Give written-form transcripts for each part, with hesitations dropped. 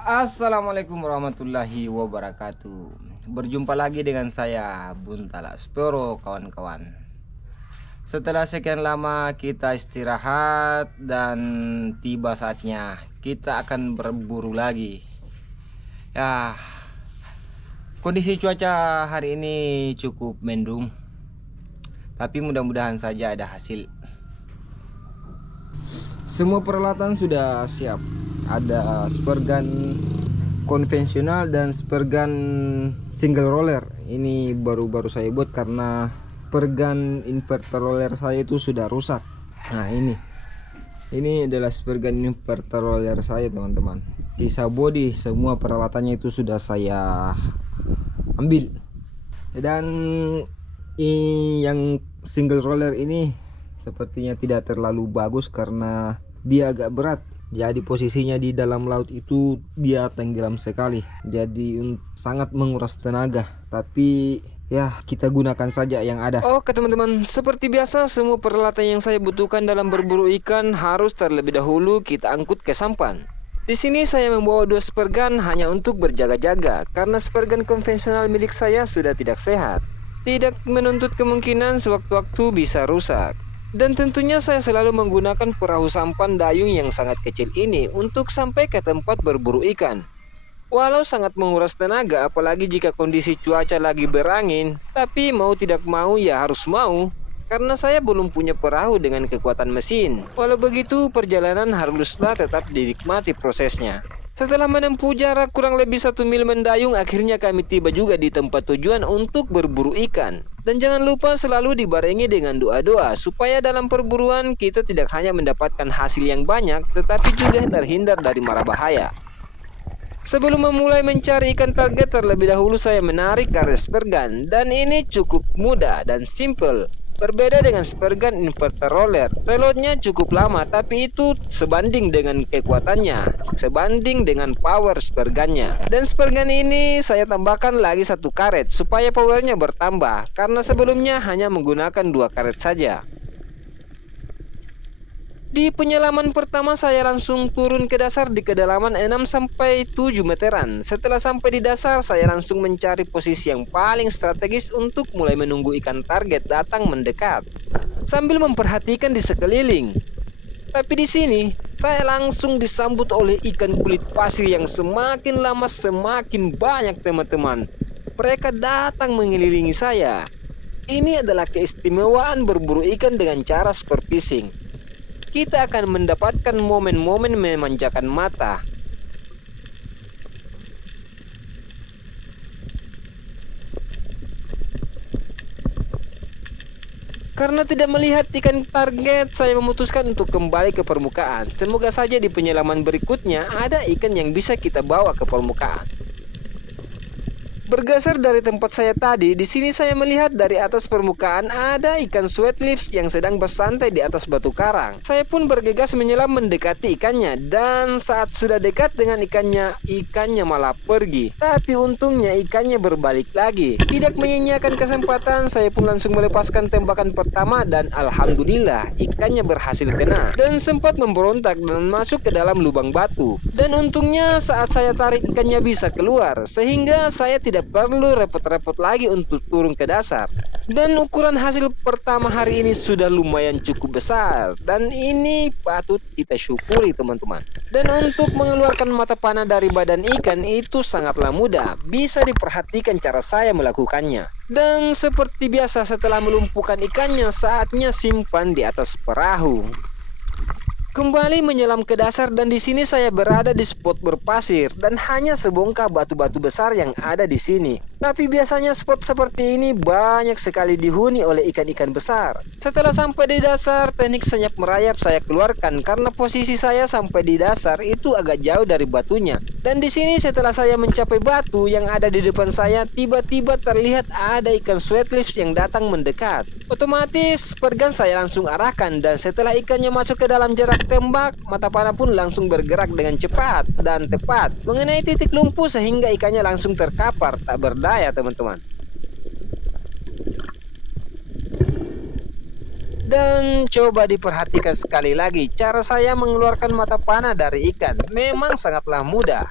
Assalamualaikum warahmatullahi wabarakatuh. Berjumpa lagi dengan saya Buntala Spero, kawan-kawan. Setelah sekian lama kita istirahat dan tiba saatnya kita akan berburu lagi. Ya, kondisi cuaca hari ini cukup mendung, tapi mudah-mudahan saja ada hasil. Semua peralatan sudah siap. Ada spur gun konvensional dan spur gun single roller. Ini baru-baru saya buat karena spur gun inverter roller saya itu sudah rusak. Nah, ini adalah spur gun inverter roller saya, teman-teman. Sisa body semua peralatannya itu sudah saya ambil. Dan yang single roller ini sepertinya tidak terlalu bagus karena dia agak berat. Jadi posisinya di dalam laut itu dia tenggelam sekali. Jadi sangat menguras tenaga. Tapi ya, kita gunakan saja yang ada. Oke teman-teman, seperti biasa semua peralatan yang saya butuhkan dalam berburu ikan harus terlebih dahulu kita angkut ke sampan. Di sini saya membawa 2 spur gun hanya untuk berjaga-jaga karena spur gun konvensional milik saya sudah tidak sehat. Tidak menuntut kemungkinan sewaktu-waktu bisa rusak. Dan tentunya saya selalu menggunakan perahu sampan dayung yang sangat kecil ini untuk sampai ke tempat berburu ikan. Walau sangat menguras tenaga, apalagi jika kondisi cuaca lagi berangin, tapi mau tidak mau ya harus mau, karena saya belum punya perahu dengan kekuatan mesin. Walau begitu, perjalanan haruslah tetap dinikmati prosesnya. Setelah menempuh jarak kurang lebih 1 mil mendayung, akhirnya kami tiba juga di tempat tujuan untuk berburu ikan. Dan jangan lupa selalu dibarengi dengan doa-doa supaya dalam perburuan kita tidak hanya mendapatkan hasil yang banyak, tetapi juga terhindar dari mara bahaya. Sebelum memulai mencari ikan target, terlebih dahulu saya menarik karet spur gun, dan ini cukup mudah dan simple. Berbeda dengan spur gun inverter roller, reloadnya cukup lama, tapi itu sebanding dengan kekuatannya, sebanding dengan power spur gunnya. Dan spur gun ini saya tambahkan lagi 1 karet supaya powernya bertambah, karena sebelumnya hanya menggunakan 2 karet saja. Di penyelaman pertama saya langsung turun ke dasar di kedalaman 6-7 meteran. Setelah sampai di dasar, saya langsung mencari posisi yang paling strategis untuk mulai menunggu ikan target datang mendekat, sambil memperhatikan di sekeliling. Tapi di sini saya langsung disambut oleh ikan kulit pasir yang semakin lama semakin banyak, teman-teman. Mereka datang mengelilingi saya. Ini adalah keistimewaan berburu ikan dengan cara spur fishing. Kita akan mendapatkan momen-momen memanjakan mata. Karena tidak melihat ikan target, saya memutuskan untuk kembali ke permukaan. Semoga saja di penyelaman berikutnya ada ikan yang bisa kita bawa ke permukaan. Bergeser dari tempat saya tadi, di sini saya melihat dari atas permukaan ada ikan sweat lips yang sedang bersantai di atas batu karang. Saya pun bergegas menyelam mendekati ikannya, dan saat sudah dekat dengan ikannya, ikannya malah pergi. Tapi untungnya ikannya berbalik lagi. Tidak menyia-nyiakan kesempatan, saya pun langsung melepaskan tembakan pertama dan alhamdulillah ikannya berhasil kena dan sempat memberontak dan masuk ke dalam lubang batu. Dan untungnya saat saya tarik ikannya bisa keluar, sehingga saya tidak perlu repot-repot lagi untuk turun ke dasar. Dan ukuran hasil pertama hari ini sudah lumayan cukup besar, dan ini patut kita syukuri, teman-teman. Dan untuk mengeluarkan mata panah dari badan ikan itu sangatlah mudah. Bisa diperhatikan cara saya melakukannya. Dan seperti biasa, setelah melumpuhkan ikannya, saatnya simpan di atas perahu. Kembali menyelam ke dasar, dan di sini saya berada di spot berpasir dan hanya sebongkah batu-batu besar yang ada di sini. Tapi biasanya spot seperti ini banyak sekali dihuni oleh ikan-ikan besar. Setelah sampai di dasar, teknik senyap merayap saya keluarkan karena posisi saya sampai di dasar itu agak jauh dari batunya. Dan di sini setelah saya mencapai batu yang ada di depan saya, tiba-tiba terlihat ada ikan sweatlips yang datang mendekat. Otomatis pergan saya langsung arahkan, dan setelah ikannya masuk ke dalam jarak tembak, mata panah pun langsung bergerak dengan cepat dan tepat mengenai titik lumpuh sehingga ikannya langsung terkapar tak berdaya, teman-teman. Dan coba diperhatikan sekali lagi cara saya mengeluarkan mata panah dari ikan. Memang sangatlah mudah.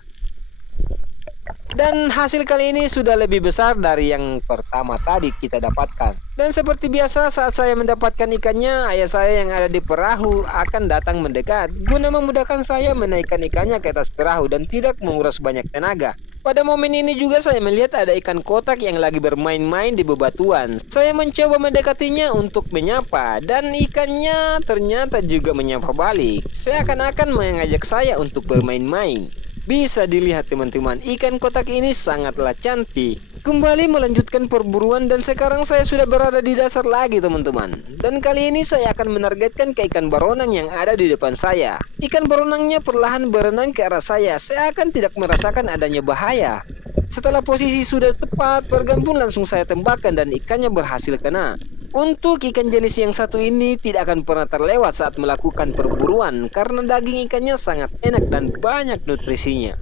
Dan hasil kali ini sudah lebih besar dari yang pertama tadi kita dapatkan. Dan seperti biasa saat saya mendapatkan ikannya, ayah saya yang ada di perahu akan datang mendekat guna memudahkan saya menaikkan ikannya ke atas perahu dan tidak menguras banyak tenaga. Pada momen ini juga saya melihat ada ikan kotak yang lagi bermain-main di bebatuan. Saya mencoba mendekatinya untuk menyapa dan ikannya ternyata juga menyapa balik. Seakan-akan mengajak saya untuk bermain-main. Bisa dilihat teman-teman, ikan kotak ini sangatlah cantik. Kembali melanjutkan perburuan dan sekarang saya sudah berada di dasar lagi teman-teman. Dan kali ini saya akan menargetkan ke ikan baronang yang ada di depan saya. Ikan baronangnya perlahan berenang ke arah saya, seakan tidak merasakan adanya bahaya. Setelah posisi sudah tepat, pergan pun langsung saya tembakkan dan ikannya berhasil kena. Untuk ikan jenis yang satu ini tidak akan pernah terlewat saat melakukan perburuan karena daging ikannya sangat enak dan banyak nutrisinya.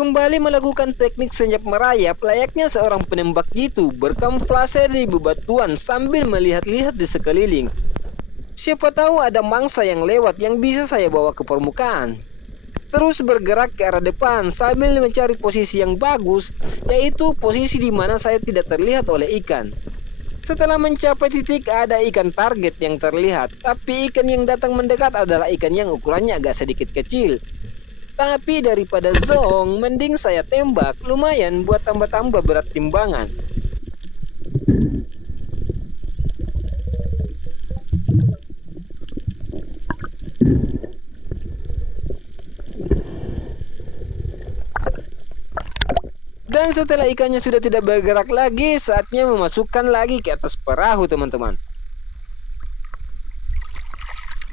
Kembali melakukan teknik senyap merayap layaknya seorang penembak gitu, berkamuflase di bebatuan sambil melihat-lihat di sekeliling. Siapa tahu ada mangsa yang lewat yang bisa saya bawa ke permukaan. Terus bergerak ke arah depan sambil mencari posisi yang bagus, yaitu posisi di mana saya tidak terlihat oleh ikan. Setelah mencapai titik ada ikan target yang terlihat, tapi ikan yang datang mendekat adalah ikan yang ukurannya agak sedikit kecil. Tapi daripada zong, mending saya tembak, lumayan buat tambah-tambah berat timbangan. Dan setelah ikannya sudah tidak bergerak lagi, saatnya memasukkan lagi ke atas perahu, teman-teman.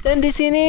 Dan di sini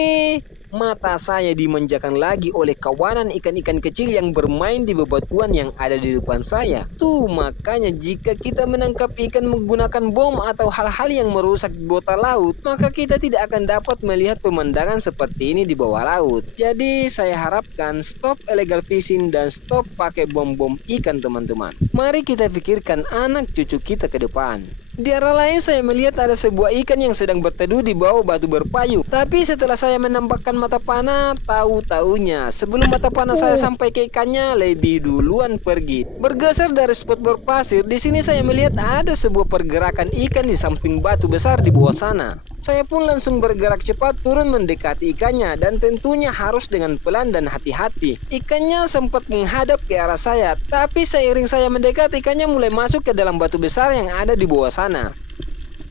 mata saya dimanjakan lagi oleh kawanan ikan-ikan kecil yang bermain di bebatuan yang ada di depan saya. Tuh makanya jika kita menangkap ikan menggunakan bom atau hal-hal yang merusak biota laut, maka kita tidak akan dapat melihat pemandangan seperti ini di bawah laut. Jadi saya harapkan stop illegal fishing dan stop pakai bom-bom ikan teman-teman. Mari kita pikirkan anak cucu kita ke depan. Di arah lain saya melihat ada sebuah ikan yang sedang berteduh di bawah batu berpayung. Tapi setelah saya menambahkan mata panah, tahu-taunya sebelum mata panah saya sampai ke ikannya lebih duluan pergi. Bergeser dari spot berpasir, di sini saya melihat ada sebuah pergerakan ikan di samping batu besar di bawah sana. Saya pun langsung bergerak cepat turun mendekati ikannya dan tentunya harus dengan pelan dan hati-hati. Ikannya sempat menghadap ke arah saya, tapi seiring saya mendekat ikannya mulai masuk ke dalam batu besar yang ada di bawah sana.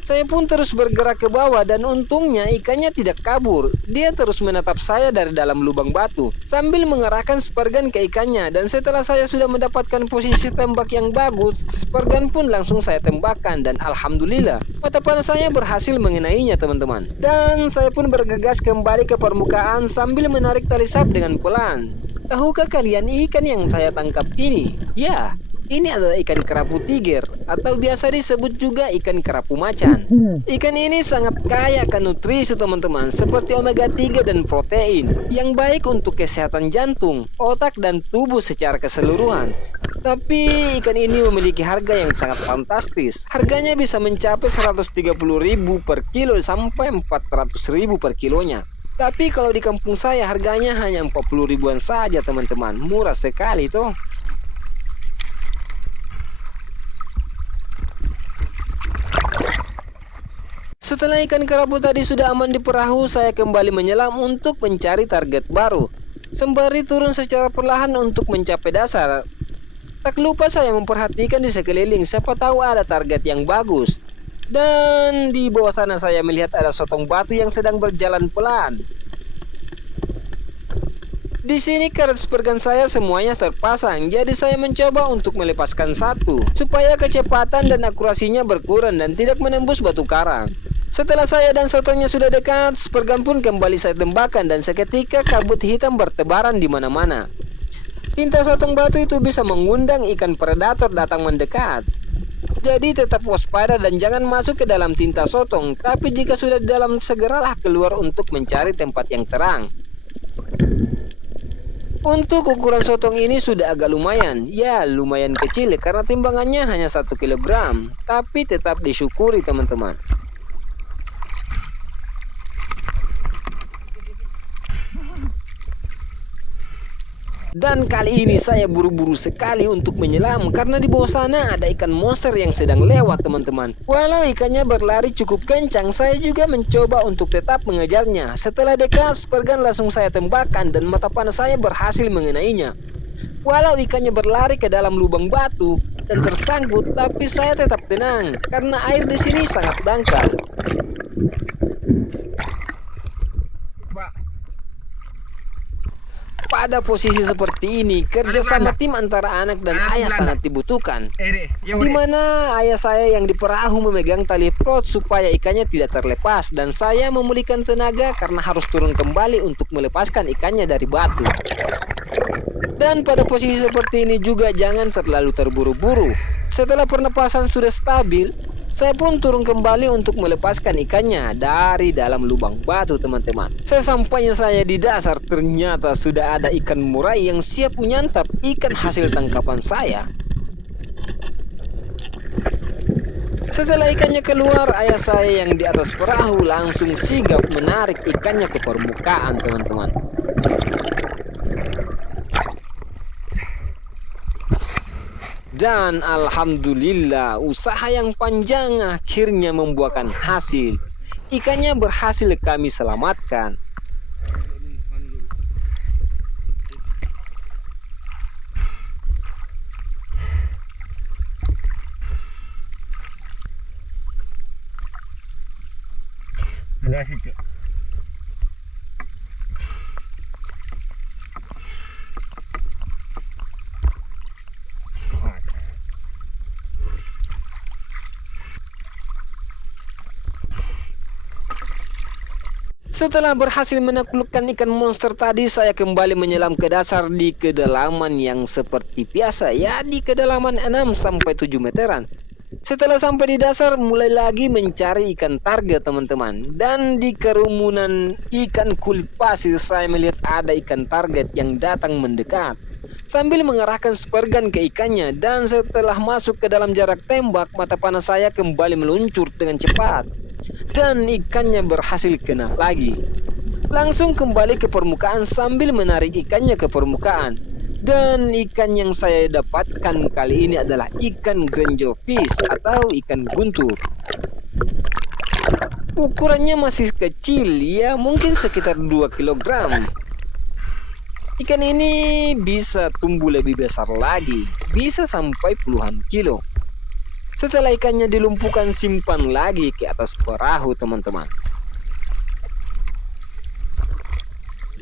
Saya pun terus bergerak ke bawah dan untungnya ikannya tidak kabur. Dia terus menatap saya dari dalam lubang batu sambil mengerahkan spergan ke ikannya, dan setelah saya sudah mendapatkan posisi tembak yang bagus, spergan pun langsung saya tembakkan dan alhamdulillah mata panah saya berhasil mengenainya teman-teman. Dan saya pun bergegas kembali ke permukaan sambil menarik tali sap dengan pelan. Tahukah kalian ikan yang saya tangkap ini? Ya, ini adalah ikan kerapu tiger atau biasa disebut juga ikan kerapu macan. Ikan ini sangat kaya akan nutrisi teman-teman, seperti omega 3 dan protein yang baik untuk kesehatan jantung, otak dan tubuh secara keseluruhan. Tapi ikan ini memiliki harga yang sangat fantastis. Harganya bisa mencapai 130.000 per kilo sampai 400.000 per kilonya. Tapi kalau di kampung saya harganya hanya 40 ribuan saja teman-teman. Murah sekali toh. Setelah ikan kerapu tadi sudah aman di perahu, saya kembali menyelam untuk mencari target baru. Sembari turun secara perlahan untuk mencapai dasar. Tak lupa saya memperhatikan di sekeliling, siapa tahu ada target yang bagus. Dan di bawah sana saya melihat ada sotong batu yang sedang berjalan pelan. Di sini karet spergan saya semuanya terpasang, jadi saya mencoba untuk melepaskan satu supaya kecepatan dan akurasinya berkurang dan tidak menembus batu karang. Setelah saya dan sotongnya sudah dekat, spergan pun kembali saya tembakkan dan seketika kabut hitam bertebaran di mana-mana. Tinta sotong batu itu bisa mengundang ikan predator datang mendekat. Jadi tetap waspada dan jangan masuk ke dalam tinta sotong, tapi jika sudah di dalam segeralah keluar untuk mencari tempat yang terang. Untuk ukuran sotong ini sudah agak lumayan, ya lumayan kecil karena timbangannya hanya 1 kilogram, tapi tetap disyukuri teman-teman. Dan kali ini saya buru-buru sekali untuk menyelam karena di bawah sana ada ikan monster yang sedang lewat teman-teman. Walau ikannya berlari cukup kencang, saya juga mencoba untuk tetap mengejarnya. Setelah dekat, spurgun langsung saya tembakkan dan mata panah saya berhasil mengenainya. Walau ikannya berlari ke dalam lubang batu dan tersangkut, tapi saya tetap tenang karena air di sini sangat dangkal. Pada posisi seperti ini, kerjasama tim antara anak dan ayah sangat dibutuhkan. Di mana ayah saya yang di perahu memegang tali frot supaya ikannya tidak terlepas, dan saya memulihkan tenaga karena harus turun kembali untuk melepaskan ikannya dari batu. Dan pada posisi seperti ini juga jangan terlalu terburu-buru. Setelah pernapasan sudah stabil, saya pun turun kembali untuk melepaskan ikannya dari dalam lubang batu teman-teman. Sesampainya saya di dasar, ternyata sudah ada ikan murai yang siap menyantap ikan hasil tangkapan saya. Setelah ikannya keluar, ayah saya yang di atas perahu langsung sigap menarik ikannya ke permukaan teman-teman. Dan alhamdulillah usaha yang panjang akhirnya membuahkan hasil. Ikannya berhasil kami selamatkan. Setelah berhasil menaklukkan ikan monster tadi, saya kembali menyelam ke dasar di kedalaman yang seperti biasa, ya di kedalaman 6-7 meteran. Setelah sampai di dasar, mulai lagi mencari ikan target teman-teman. Dan di kerumunan ikan kulit pasir, saya melihat ada ikan target yang datang mendekat. Sambil mengarahkan spurgun ke ikannya, dan setelah masuk ke dalam jarak tembak, mata panah saya kembali meluncur dengan cepat. Dan ikannya berhasil kena lagi. Langsung kembali ke permukaan sambil menarik ikannya ke permukaan. Dan ikan yang saya dapatkan kali ini adalah ikan grenjo fish atau ikan guntur. Ukurannya masih kecil, ya mungkin sekitar 2 kilogram. Ikan ini bisa tumbuh lebih besar lagi, bisa sampai puluhan kilo. Setelah ikannya dilumpuhkan, simpan lagi ke atas perahu teman-teman.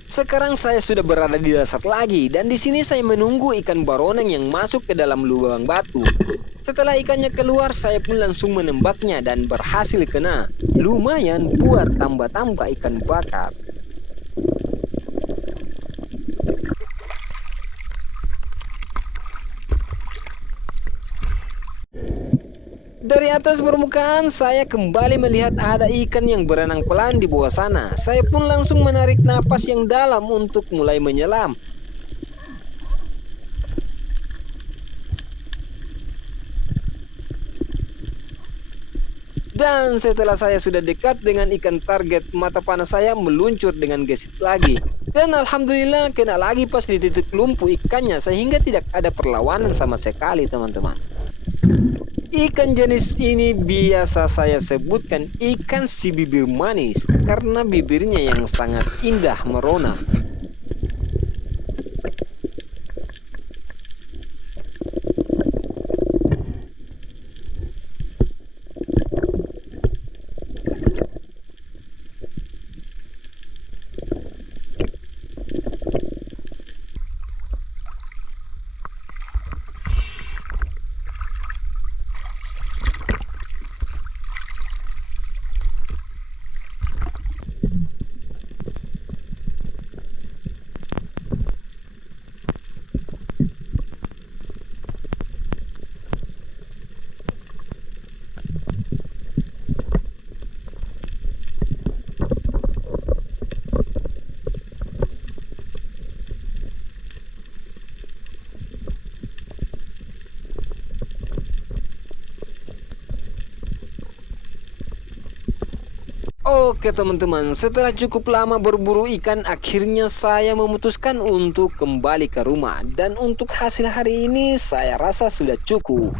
Sekarang saya sudah berada di dasar lagi, dan di sini saya menunggu ikan baronang yang masuk ke dalam lubang batu. Setelah ikannya keluar, saya pun langsung menembaknya dan berhasil kena. Lumayan buat tambah-tambah ikan bakar. Dari atas permukaan, saya kembali melihat ada ikan yang berenang pelan di bawah sana. Saya pun langsung menarik napas yang dalam untuk mulai menyelam. Dan setelah saya sudah dekat dengan ikan target, mata panah saya meluncur dengan gesit lagi. Dan alhamdulillah kena lagi pas di titik lumpuh ikannya, sehingga tidak ada perlawanan sama sekali teman-teman. Ikan jenis ini biasa saya sebutkan ikan si bibir manis karena bibirnya yang sangat indah merona. Oke teman-teman, setelah cukup lama berburu ikan, akhirnya saya memutuskan untuk kembali ke rumah. Dan untuk hasil hari ini saya rasa sudah cukup.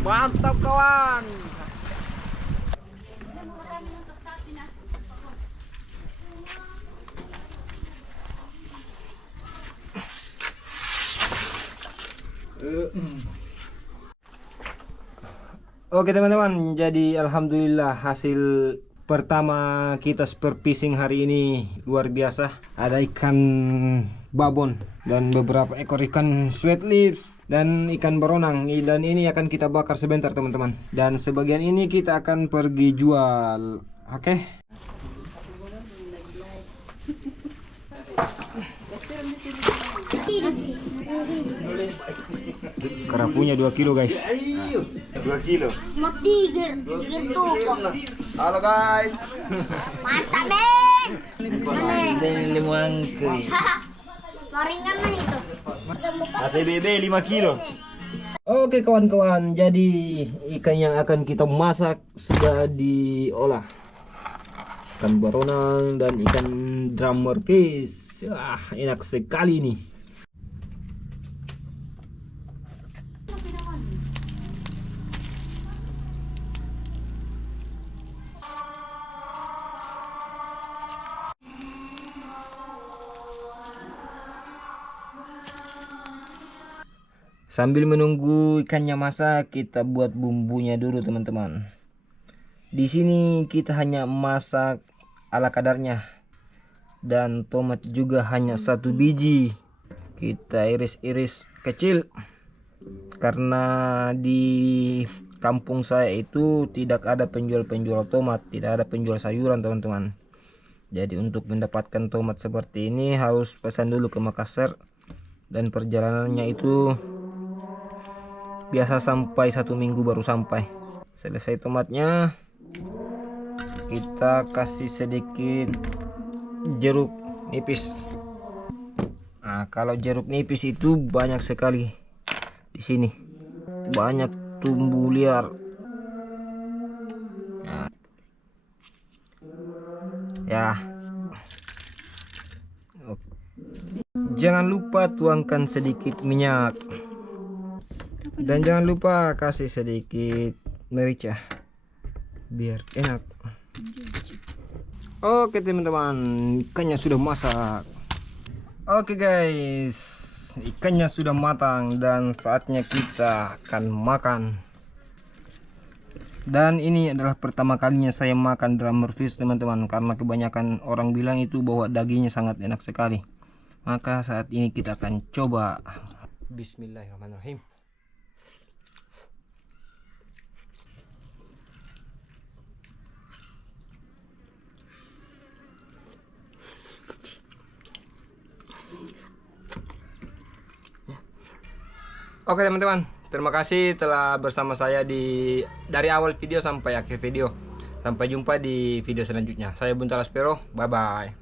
Mantap kawan. Oke teman-teman, jadi alhamdulillah hasil pertama kita spear-fishing hari ini luar biasa. Ada ikan babon dan beberapa ekor ikan sweat lips dan ikan beronang, dan ini akan kita bakar sebentar teman-teman, dan sebagian ini kita akan pergi jual. Oke. Kerapunya 2 kilo guys. 2 kilo. Mau tiger tuh. Halo guys. Mantap men. Ini limuang kering. Loringan lah itu. ATBB 5 kilo. Oke kawan-kawan, jadi ikan yang akan kita masak sudah diolah. Ikan baronang dan ikan drummer fish. Wah, enak sekali nih. Sambil menunggu ikannya masak, kita buat bumbunya dulu teman-teman. Di sini kita hanya masak ala kadarnya, dan tomat juga hanya 1 biji. Kita iris-iris kecil karena di kampung saya itu tidak ada penjual-penjual tomat, tidak ada penjual sayuran teman-teman. Jadi untuk mendapatkan tomat seperti ini harus pesan dulu ke Makassar, dan perjalanannya itu biasa sampai 1 minggu baru sampai. Selesai tomatnya, kita kasih sedikit jeruk nipis. Nah, kalau jeruk nipis itu banyak sekali di sini, banyak tumbuh liar. Nah, ya, jangan lupa tuangkan sedikit minyak. Dan jangan lupa kasih sedikit merica biar enak. Oke teman-teman, ikannya sudah masak. Oke guys, ikannya sudah matang dan saatnya kita akan makan. Dan ini adalah pertama kalinya saya makan drummer fish teman-teman, karena kebanyakan orang bilang itu bahwa dagingnya sangat enak sekali. Maka saat ini kita akan coba. Bismillahirrahmanirrahim. Oke teman-teman, terima kasih telah bersama saya dari awal video sampai akhir video. Sampai jumpa di video selanjutnya. Saya Buntal Aspero, bye bye.